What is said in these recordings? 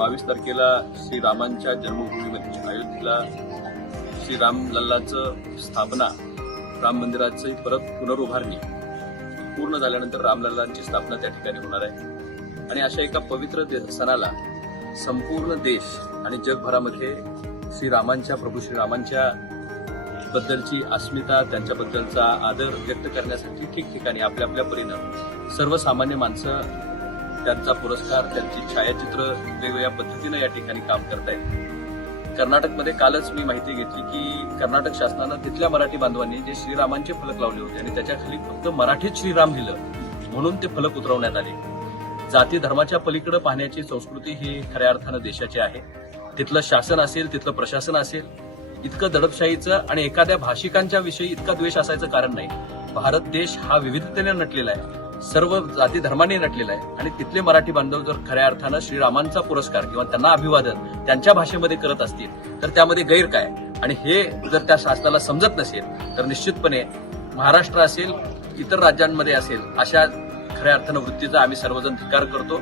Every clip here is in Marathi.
बावीस तारखेला श्रीरामांच्या जन्मभूमीमध्ये अयोध्येला श्रीराम लल्लाचं स्थापना राम मंदिराची परत पुनरुभारणी पूर्ण झाल्यानंतर रामलल्लांची स्थापना त्या ठिकाणी होणार आहे. आणि अशा एका पवित्र दे- सणाला संपूर्ण देश आणि जगभरामध्ये श्रीरामांच्या प्रभू श्रीरामांच्या बद्दलची अस्मिता त्यांच्याबद्दलचा आदर व्यक्त करण्यासाठी ठिकठिकाणी आपल्या आपल्या परीनं सर्वसामान्य माणसं त्यांचा पुरस्कार त्यांची छायाचित्र वेगवेगळ्या पद्धतीनं या ठिकाणी काम करतायत. कर्नाटकमध्ये कालच मी माहिती घेतली की कर्नाटक शासनानं तिथल्या मराठी बांधवांनी जे श्रीरामांचे फलक लावले होते आणि त्याच्याखाली फक्त मराठीत श्रीराम लिहिलं म्हणून ते फलक उतरवण्यात आले. जाती धर्माच्या पलीकडे पाहण्याची संस्कृती ही खऱ्या अर्थानं देशाची आहे. तिथलं शासन असेल तिथलं प्रशासन असेल इतकं दडपशाहीचं आणि एखाद्या भाषिकांच्या विषयी इतका द्वेष असायचं कारण नाही. भारत देश हा विविधतेने नटलेला आहे. सर्व जाती धर्माने नटलेला आहे. आणि तिथले मराठी बांधव जर खऱ्या अर्थानं श्रीरामांचा पुरस्कार किंवा त्यांना अभिवादन त्यांच्या भाषेमध्ये करत असतील तर त्यामध्ये गैर काय? आणि हे जर त्या शासनाला समजत नसेल तर निश्चितपणे महाराष्ट्र असेल इतर राज्यांमध्ये असेल अशा खऱ्या अर्थानं वृत्तीचा आम्ही सर्वजण धिकार करतो.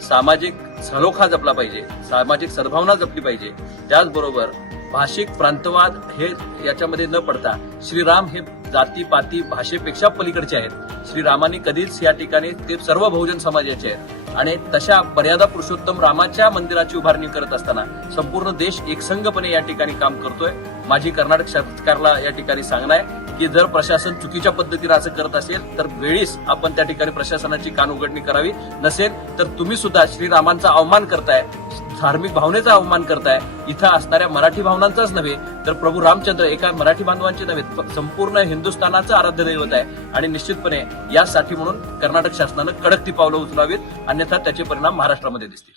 सामाजिक सलोखा जपला पाहिजे सामाजिक सद्भावना जपली पाहिजे. त्याचबरोबर भाषिक प्रांतवाद हे याच्यामध्ये न पडता श्रीराम हे जाती पाती भाषेपेक्षा पलीकडचे आहेत. श्रीरामांनी कधीच या ठिकाणी ते सर्व बहुजन समाजाचे आहेत. आणि तशा मर्यादा पुरुषोत्तम रामाच्या मंदिराची उभारणी करत असताना संपूर्ण देश एकसंघपणे या ठिकाणी काम करतोय. माझी कर्नाटक सरकारला या ठिकाणी सांगणं आहे की जर प्रशासन चुकीच्या पद्धतीने असं करत असेल तर वेळीच आपण त्या ठिकाणी प्रशासनाची कान उघडणी करावी. नसेल तर तुम्ही सुद्धा श्रीरामांचा अवमान करताय. धार्मिक भावनेचा अवमान करताय. इथं असणाऱ्या मराठी भावनांचाच नव्हे तर प्रभू रामचंद्र एका मराठी बांधवांचे नव्हे संपूर्ण हिंदुस्थानाचं आराध्य दैवत आहे. आणि निश्चितपणे यासाठी म्हणून कर्नाटक शासनानं कडक ती पावलं उचलावीत अन्यथा त्याचे परिणाम महाराष्ट्रामध्ये दिसतील.